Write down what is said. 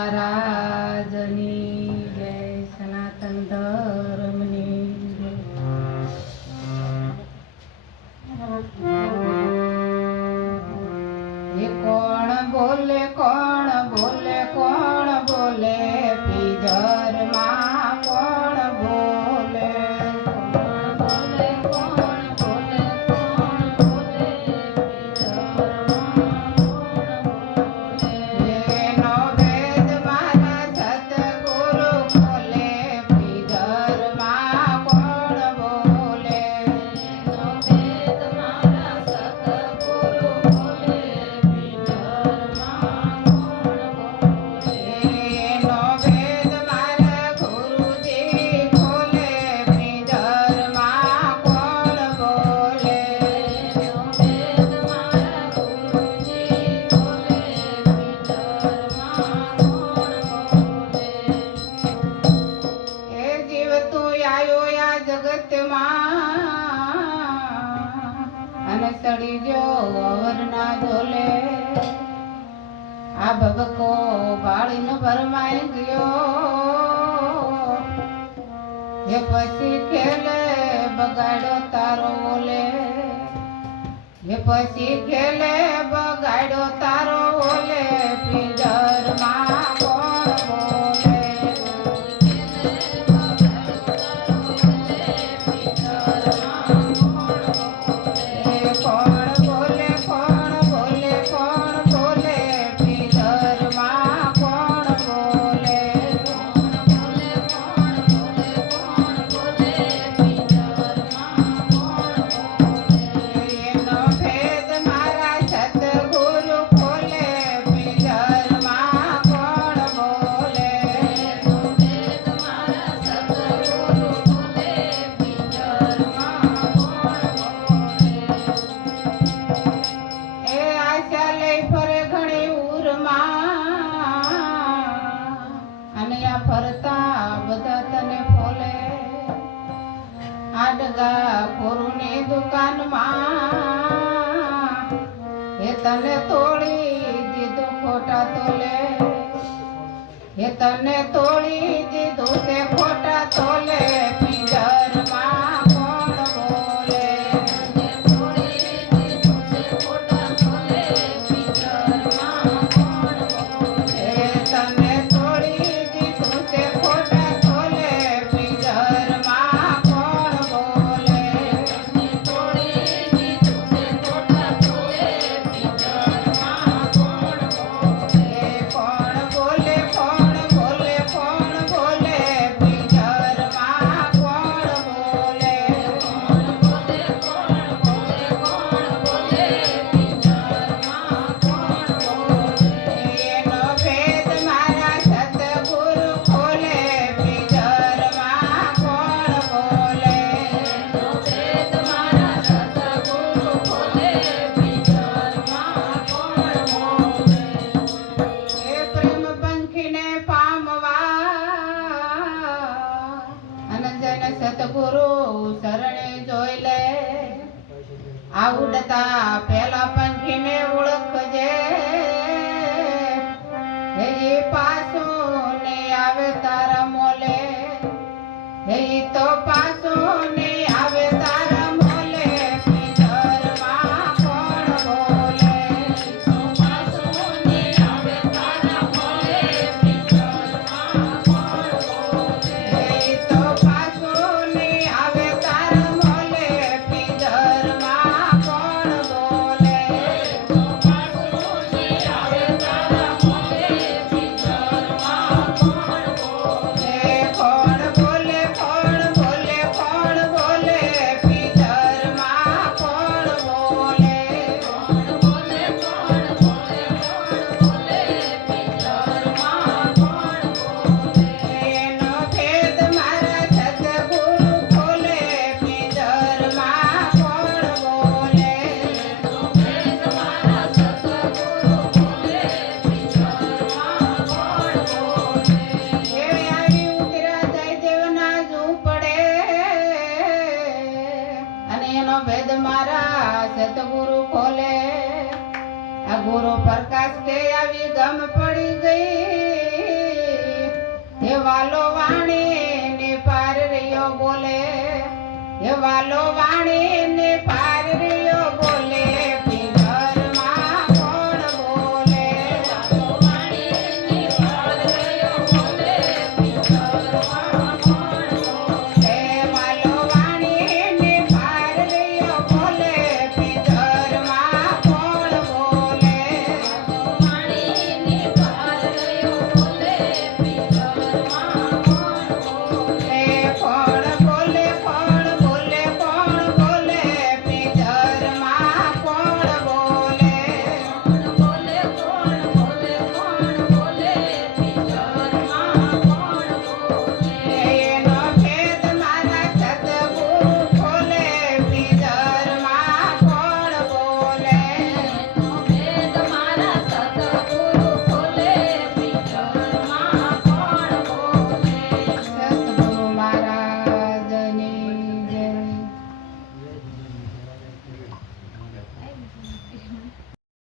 મહારાજની જય સનાતન ધર્મની જય. કોણ બોલે કોણ વરના ધોલે. આ ભબકો બાળીનો ભરમાઈ ગયો. એ પછી ખેલે બગાડ્યો તારો ઓલે. એ પછી ખેલે બગાડ્યો તારો ઓલે. લાડગા ખોરુની દુકાનમાં. હે તને તોડી દીધું ખોટા તોલે. હે તને તોડી દીધું તે ખોટા તોલે. ગુરુ શરણે જોઈ લે. આવડતા પેલા પંખીને ભેદ મારા સતગુરુ ખોલે. આ ગુરુ પ્રકાશ કે આવી ગમ પડી ગઈ. હે વાલો વાણી ને પાર રહ્યો બોલે. હે વાલો વાણી ને પાર